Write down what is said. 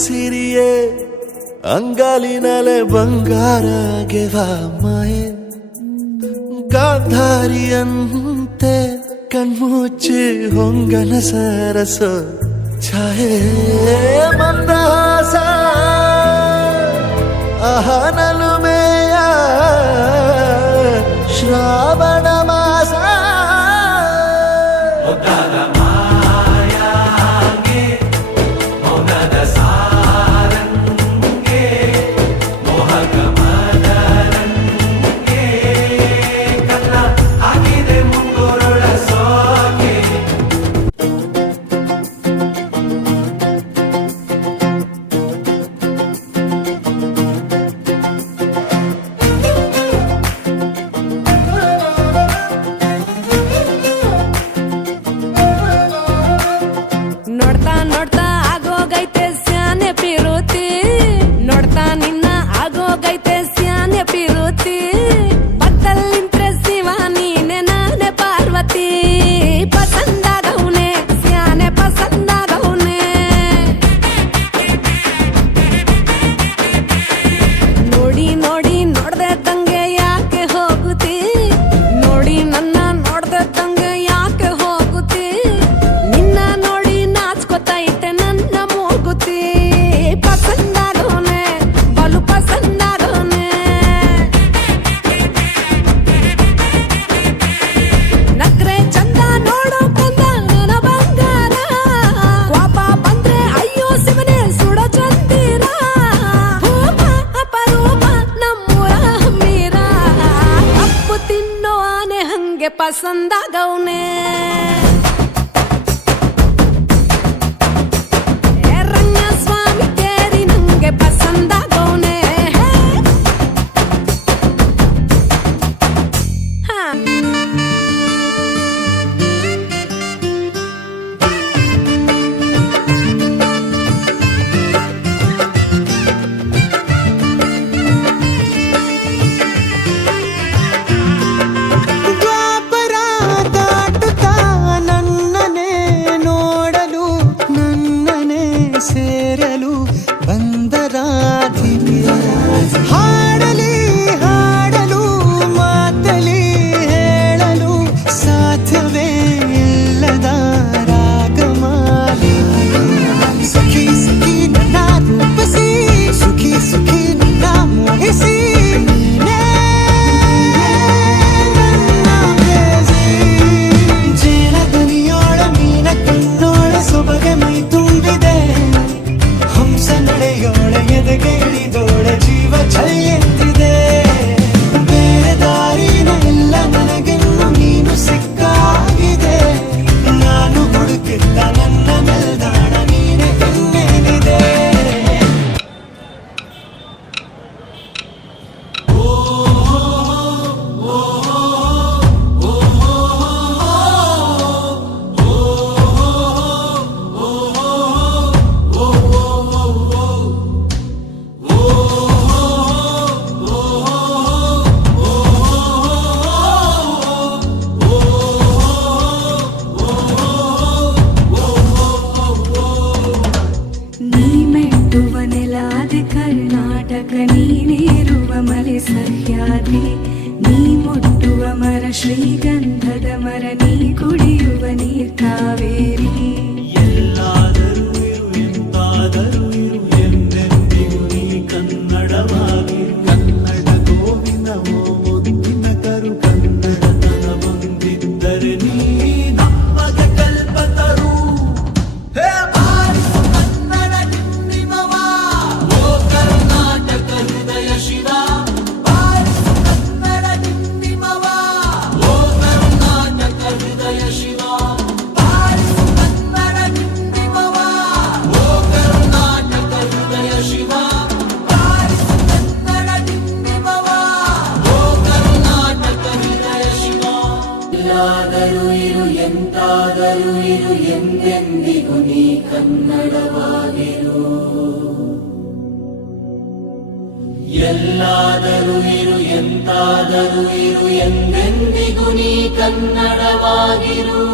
ಸಿರಿಯೇ ಅಂಗಾಲಿನಲೆ ಬಂಗಾರ ಗೆವಾ ಮಾಯೆ ಗಾಂಧಾರಿಯಂತೆ ಕಣ್ಮುಚ್ಚಿ ಹೊಂಗನ ಸರಸ ಛಾಯೆ ಮಂದಹಾಸ ಅಹನಲುಮೆಯ ಶ್ರಾವಣ ಮಾಸ ಪಸಂದಾಗವ್ನೆ ರಂಗಸ್ವಾಮಿ ಕೇರಿ ನಂಗೆ ಪಸಂದಾಗವ್ನೆ ಸೇರಲು ಬಂದರಾಧಿಕೆ ಹಾಡಲಿ ಹಾಡಲು ಮಾತಲಿ ಹೇಳಲು ಸಾಧ್ಯವೇ ಇಲ್ಲದ ರಾಗಮಾಲಿ ಸುಖಿ ಸುಖಿ ನನ್ನ ರೂಪಿಸಿ ಸುಖಿ ಸುಖಿ ನನ್ನ ಮೋಹಿಸಿ ಜೇನ ದನಿಯೋಳ ಮೀನ ಕಣ್ಣೋಳ ಸೊಬಗೆ ಮೈ ತುಂಬಿದೆ ನಡೆಯೋಳ ಎದೆಗೆ ಇಳಿದೋಳ ಜೀವ ಚೈಯೆಂದಿದೆ ಬೇರೆ ದಾರಿನ ಎಲ್ಲ ನನಗೆನ್ನು ನೀನು ಸಿಕ್ಕಾಗಿದೆ ನಾನು ಹುಡುಕಿದ್ದ ನನ್ನ ನಿಲ್ದಾಣ ನೀನೆ ಇನ್ನೇನಿದೆ ಕರ್ನಾಟಕ ನೀನೇರುವ ಮಲೆ ಸಹ್ಯಾದ್ರಿ ನೀ ಮುಟ್ಟುವ ಮರ ಶ್ರೀಗಂಧದ ಮರ ನೀ ಕುಡಿಯುವ ನೀರ್ ಕಾವೇರಿ ಎಲ್ಲಾದರೂ ಇರು ಎಂತಾದರೂ ಇರು ಎಂದೆಂದಿಗೂ ನೀ ಕನ್ನಡವಾಗಿರು ಕನ್ನಡ ಗೋವಿಂದವೋ ಮುದ್ದಿನ ಕರು ಕನ್ನಡತನ ಬಂದಿದ್ದರೆ ನೀ ನಮಗೆ ಕಲ್ಪತರು ಎಲ್ಲಾದರೂ ಇರು ಎಂತಾದರೂ ಇರು ಎಂದೆಂದಿಗೂ ನೀ ಕನ್ನಡವಾಗಿರು ಎಲ್ಲಾದರೂ ಇರು ಎಂತಾದರೂ ಇರು ಎಂದೆಂದಿಗೂ ನೀ ಕನ್ನಡವಾಗಿರು